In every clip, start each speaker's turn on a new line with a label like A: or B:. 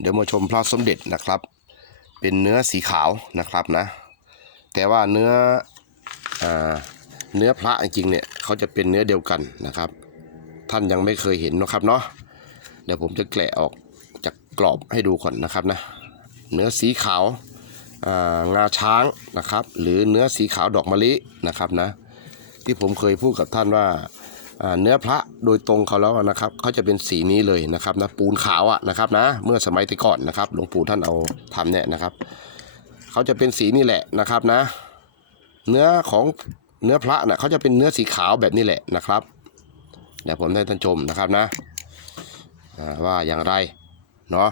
A: เดี๋ยวมาชมพระสมเด็จนะครับ เป็นเนื้อสีขาวนะครับนะ แต่ว่าเนื้ออเนื้อพระจริงเนี่ยเขาจะเป็นเนื้อเดียวกันนะครับ ท่านยังไม่เคยเห็นนะครับเนาะเดี๋ยวผมจะแกะออกจากกรอบให้ดูก่อนนะครับนะ เนื้อสีขาวางาช้างนะครับ หรือเนื้อสีขาวดอกมะลินะครับนะ ที่ผมเคยพูดกับท่านว่า เนื้อพระโดยตรงเขาแล้วนะครับเขาจะเป็นสีนี้เลยนะครับนะปูนขาวอะนะครับนะเมื่อสมัยแต่ก่อนนะครับหลวงปู่ท่านเอาทำเนี่ยนะครับเขาจะเป็นสีนี่แหละนะครับนะ เนื้อของเนื้อพระนะเขาจะเป็นเนื้อสีขาวแบบนี้แหละนะครับเดี๋ยวผมให้ท่านชมนะครับนะว่าอย่างไรเนาะ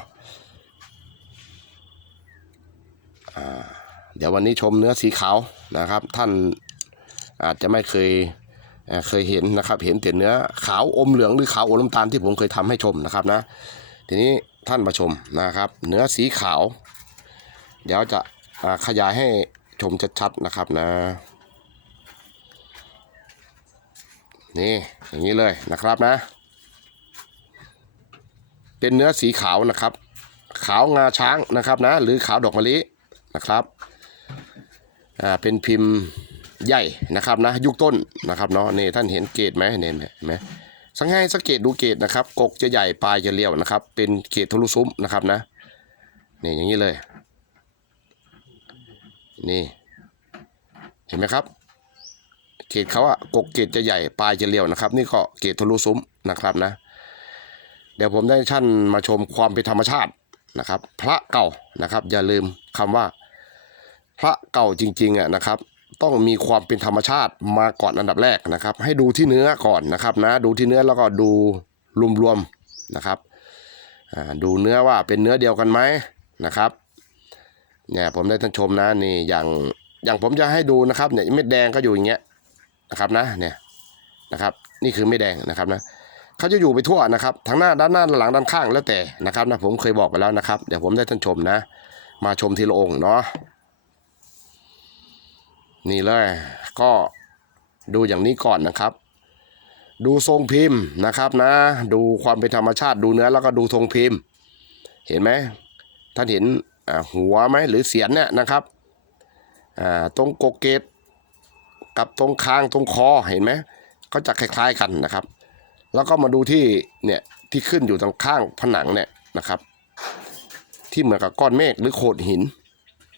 A: เดี๋ยววันนี้ชมเนื้อสีขาวนะครับ ท่านอาจจะไม่เคย เคยเห็นนะครับเห็นแต่เนื้อขาวอมเหลืองหรือขาวอมน้ำตาลที่ผมเคยทำให้ชมนะครับนะ ทีนี้ท่านมาชมนะครับ เนื้อสีขาว เดี๋ยวจะขยายให้ชมชัดๆนะครับนะนี่อย่างนี้เลยนะครับนะ เป็นเนื้อสีขาวนะครับ ขาวงาช้างนะครับนะ หรือขาวดอกมะลินะครับอ่าเป็นพิมพ์ ใหญ่นะครับนะยุคต้นนะครับเนาะนี่ท่านเห็นเกตไหมเนี่ยเห็นไหมสังให้สังเกตดูเกตนะครับ กกจะใหญ่ปลายจะเรียวนะครับ เป็นเกตทะลุซุ้มนะครับนะนี่อย่างนี้เลย นี่ เห็นไหมครับ เกตเขาอะกกเกตจะใหญ่ปลายจะเรียวนะครับ นี่ก็เกตทะลุซุ้มนะครับนะ เดี๋ยวผมได้ท่านมาชมความเป็นธรรมชาตินะครับ พระเก่านะครับ อย่าลืมคำว่า พระเก่าจริงๆอะนะครับ ต้องมีความเป็นธรรมชาติมาก่อนอันดับแรกนะครับ ให้ดูที่เนื้อก่อนนะครับนะดูที่เนื้อแล้วก็ดูรวมๆนะครับดูเนื้อว่าเป็นเนื้อเดียวกันไหมนะครับเนี่ยผมได้ท่านชมนะนี่อย่างอย่างผมจะให้ดูนะครับเนี่ยเม็ดแดงก็อยู่อย่างเงี้ยนะครับนะเนี่ยนะครับ นี่คือเม็ดแดงนะครับนะเขาจะอยู่ไปทั่วนะครับทั้งหน้าด้านหน้าหลังด้านข้างแล้วแต่นะครับนะผมเคยบอกไปแล้วนะครับ เดี๋ยวผมได้ท่านชมนะ มาชมทีละองค์เนาะ นี่เลยก็ดูอย่างนี้ก่อนนะครับ ดูทรงพิมพ์นะครับนะ ดูความเป็นธรรมชาติดูเนื้อแล้วก็ดูทรงพิมพ์ เห็นไหมท่านเห็นหัวไหมหรือเสียนเนี่ยนะครับตรงกกเกตกับตรงคางตรงคอเห็นไหมก็จะคล้ายๆกันนะครับ แล้วก็มาดูที่เนี่ยที่ขึ้นอยู่ตรงข้างผนังเนี่ยนะครับ ที่เหมือนกับก้อนเมฆหรือโขดหิน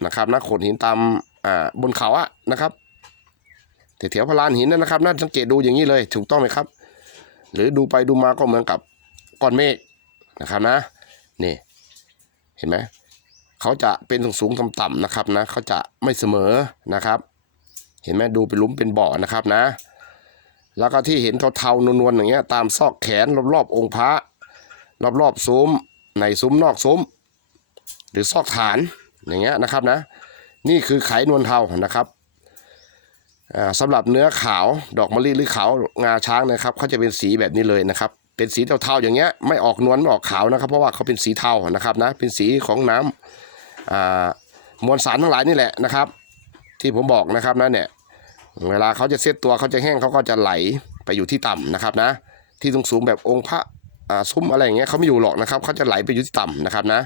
A: นะครับนะโขดหินตาม อ่าบนเขาอะนะครับแถวๆพลานหินนะนะครับน่าสังเกตดูอย่างนี้เลย ถูกต้องไหมครับ หรือดูไปดูมาก็เหมือนกับก้อนเมฆนะครับนะนี่เห็นไหมเขาจะเป็นสูงๆต่ำๆนะครับนะเขาจะไม่เสมอนะครับ เห็นไหมดูเป็นลุมเป็นบ่อนะครับนะ แล้วก็ที่เห็นเทาๆนวลๆอย่างเงี้ยตามซอกแขนรอบๆองค์พระรอบๆซุ้มในซุ้มนอกซุ้ม หรือซอกฐานอย่างเงี้ยนะครับนะ นี่คือไขนวลเทานะครับอ่าสำหรับเนื้อขาวดอกมะลิหรือขาวงาช้างนะครับเขาจะเป็นสีแบบนี้เลยนะครับ เป็นสีเทาๆอย่างเงี้ยไม่ออกนวลไม่ออกขาวนะครับ เพราะว่าเขาเป็นสีเทานะครับนะเป็นสีของน้ำอ่ามวลสารทั้งหลายนี่แหละนะครับ ที่ผมบอกนะครับนะเนี่ยเวลาเขาจะเซตตัวเขาจะแห้งเขาก็จะไหลไปอยู่ที่ต่ำนะครับนะ ที่สูงสูงแบบองค์พระอ่าซุ้มอะไรอย่างเงี้ยเขาไม่อยู่หรอกนะครับเขาจะไหลไปอยู่ที่ต่ำนะครับนะ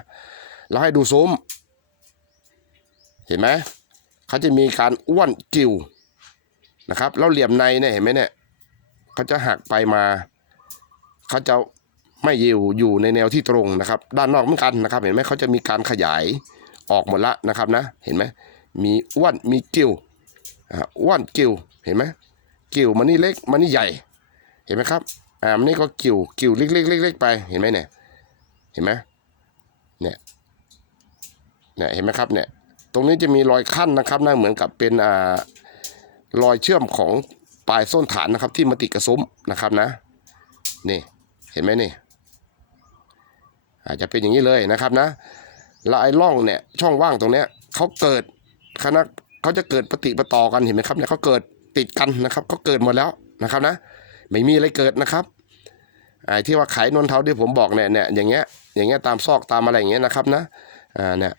A: เราให้ดูซุ้ม เห็นไหมเขาจะมีการอ้วนกิ่วนะครับ แล้วเหลี่ยมในเนี่ยเห็นไหมเนี่ยเขาจะหักไปมาเขาจะไม่อยู่อยู่ในแนวที่ตรงนะครับ ด้านนอกเหมือนกันนะครับ เห็นไหมเขาจะมีการขยายออกหมดละนะครับนะ เห็นไหมมีอ้วนมีกิ่วอ่าอ้วนกิ่วเห็นไหมกิ่วมันนี่เล็กมันนี่ใหญ่ เห็นไหมครับอ่ามันนี่ก็กิ่วกิ่วเล็กเล็กเล็กเล็กไปเห็นไหมเนี่ยเห็นไหมเนี่ยเนี่ยเห็นไหมครับเนี่ย ตรงนี้จะมีรอยขั้นนะครับน่าเหมือนกับเป็นอ่ารอยเชื่อมของปลายส้นฐานนะครับ ที่มาติดกระซุ้มนะครับนะนี่เห็นไหมนี่ อาจจะเป็นอย่างนี้เลยนะครับนะแล้วไอ้ร่องเนี่ยช่องว่างตรงเนี้ยเขาเกิดคณะเขาจะเกิดปฏิปต่อกันเห็นไหมครับเนี่ยเขาเกิดติดกันนะครับเขาเกิดหมดแล้วนะครับนะ ไม่มีอะไรเกิดนะครับไอ้ที่ว่าไขนวลเท้าที่ผมบอกเนี่ยเนี่ยอย่างเงี้ยอย่างเงี้ยตามซอกตามอะไรอย่างเงี้ยนะครับนะอ่าเนี่ย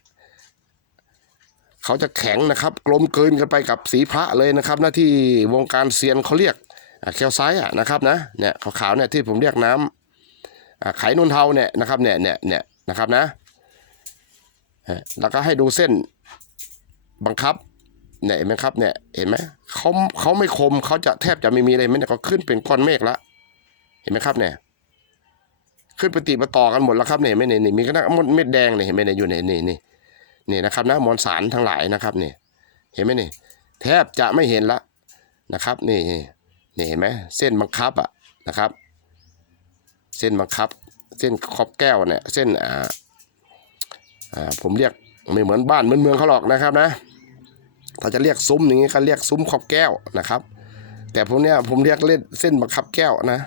A: เขาจะแข็งนะครับ กลมกลืนกันไปกับสีพระเลยนะครับ หน้าที่วงการเซียนเขาเรียกแคลไซต์อะนะครับนะเนี่ยขาวๆเนี่ยที่ผมเรียกน้ำอ่าไขนวลเทาเนี่ยนะครับเนี่ยเนี่ยเนี่ยนะครับนะแล้วก็ให้ดูเส้นบังคับเนี่ยเห็นไหมครับเนี่ยเห็นไหมเขาเขาไม่คมเขาจะแทบจะไม่มีเลยมันก็ขึ้นเป็นก้อนเมฆละเห็นไหมครับเนี่ยขึ้นปฏิปต่อกันหมดแล้วครับเนี่ยไม่เนี่ยมีก็นะมดเม็ดแดงเนี่ยเห็นไหมเนี่ยอยู่ในนี่นี่ นี่นะครับนะมวลสารทั้งหลายนะครับนี่เห็นไหมนี่แทบจะไม่เห็นละนะครับนี่นี่เห็นไหมเส้นบังคับอะนะครับ เส้นบังคับ เส้นขอบแก้วเนี่ยเส้นอ่าอ่าผมเรียกไม่เหมือนบ้านเหมือนเมืองเขาหรอกนะครับนะถ้าจะเรียกซุ้มอย่างนี้ก็เรียกซุ้มขอบแก้วนะครับ แต่ผมเนี่ยผมเรียกเล่นเส้นบังคับแก้วนะ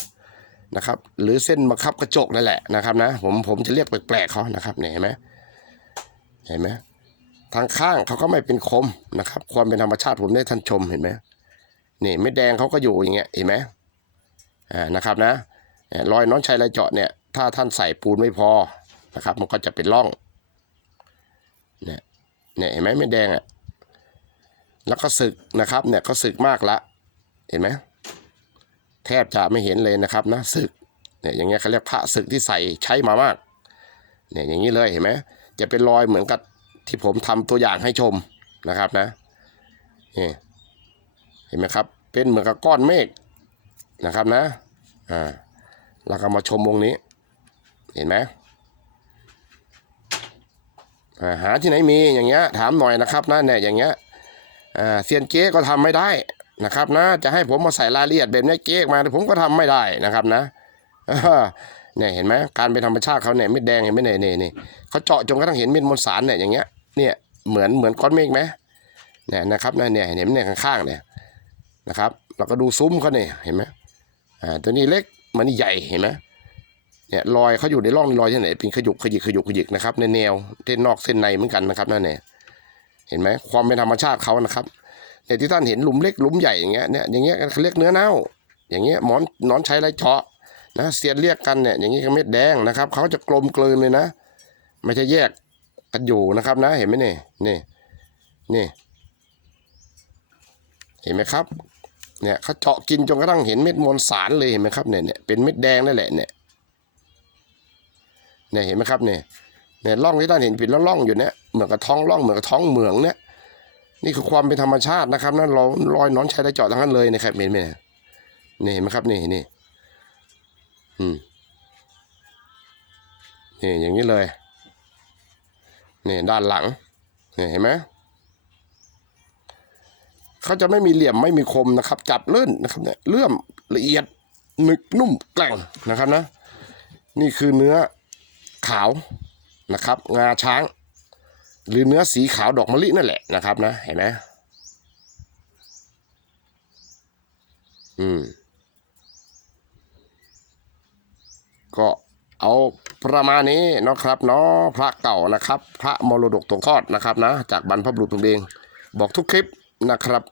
A: นะครับหรือเส้นบังคับกระจกนั่นแหละนะครับนะผมผมจะเรียกแปลกๆเขานะครับนี่เห็นไหมเห็นไหม ทางข้างเขาก็ไม่เป็นคมนะครับ ความเป็นธรรมชาติผมได้ท่านชมเห็นไหมนี่เม็ดแดงเขาก็อยู่อย่างเงี้ยเห็นไหมอ่านะครับนะรอยน้อนชัยลายเจาะเนี่ยถ้าท่านใส่ปูนไม่พอนะครับ มันก็จะเป็นร่องเนี่ยเนี่ยเห็นไหมเม็ดแดงอะแล้วก็สึกนะครับเนี่ยก็สึกมากละ เห็นไหมแทบจะไม่เห็นเลยนะครับนะสึกเนี่ยอย่างเงี้ยเขาเรียกพระสึกที่ใส่ใช้มามากเนี่ยอย่างนี้เลยเห็นไหมจะเป็นรอยเหมือนกับ ที่ผมทำตัวอย่างให้ชมนะครับนะนี่เห็นไหมครับ เป็นเหมือนกับก้อนเมฆนะครับนะอ่าแล้วก็มาชมวงนี้ เห็นไหมอ่าหาที่ไหนมีอย่างเงี้ยถามหน่อยนะครับนะเนี่ยอย่างเงี้ยอ่าเซียนเก๊ก็ทำไม่ได้นะครับนะจะให้ผมมาใส่รายละเอียดแบบนี้เก๊กมาผมก็ทำไม่ได้นะครับนะเนี่ยเห็นไหมการเป็นธรรมชาติเขาเนี่ยเม็ดแดงเห็นไหมเนยเนี่ยเนี่ยเขาเจาะจนกระทั่งเห็นเม็ดมวลสารเนี่ยอย่างเงี้ย เนี่ยเหมือนเหมือนก้อนเมฆไหมเนี่ยนะครับนะเนี่ยเห็นไหมเนี่ยข้างๆเนี่ยนะครับ เราก็ดูซุ้มเขาเนี่ยเห็นไหมอ่าตัวนี้เล็กมันนี่ใหญ่เห็นไหมเนี่ยรอยเขาอยู่ในร่องรอยที่ไหนเป็นขยุกขยิกขยุกขยิกนะครับในแนวเส้นนอกเส้นในเหมือนกันนะครับนั่นเนี่ยเห็นไหมความเป็นธรรมชาติเขานะครับเนี่ยที่ท่านเห็นหลุมเล็กหลุมใหญ่อย่างเงี้ยเนี่ยอย่างเงี้ยเขาเรียกเนื้อเน่า อย่างเงี้ยหมอนนอนใช้ไรเจาะนะเสียนเรียกกันเนี่ยอย่างเงี้ก็เม็ดแดงนะครับเขาจะกลมกลืนเลยนะ ไม่ใช่แยก กันอยู่นะครับนะเห็นไหมเนี่ยนี่นี่เห็นไหมครับเนี่ยเขาเจาะกินจนกระทั่งเห็นเม็ดมวลสารเลยเห็นไหมครับเนี่ยเนี่ยเป็นเม็ดแดงนั่นแหละเนี่ยเนี่ยเห็นไหมครับเนี่ยเนี่ยร่องที่ท่านเห็นเป็นร่องๆอยู่เนี่ยเหมือนกับท้องร่องเหมือนกับท้องเหมืองเนี่ยนี่คือความเป็นธรรมชาตินะครับนั่นรอยรอยนอนชัยได้เจาะทั้งนั้นเลยนะครับเห็นไหมเนี่ยนี่เห็นไหมครับนี่นี่อืมนี่อย่างนี้เลย นี่ด้านหลังนี่เห็นไหมเขาจะไม่มีเหลี่ยมไม่มีคมนะครับ จับลื่นนะครับเนี่ยเลื่อมละเอียดหนึกนุ่มแกร่งนะครับนะ นี่คือเนื้อขาวนะครับ งาช้าง หรือเนื้อสีขาวดอกมะลินั่นแหละนะครับนะเห็นไหมอืม ก็เอา ประมาณนี้เนาะครับเนาะพระเก่านะครับ พระมรดกตกทอดนะครับนะจากบรรพบุรุษผมเอง บอกทุกคลิปนะครับ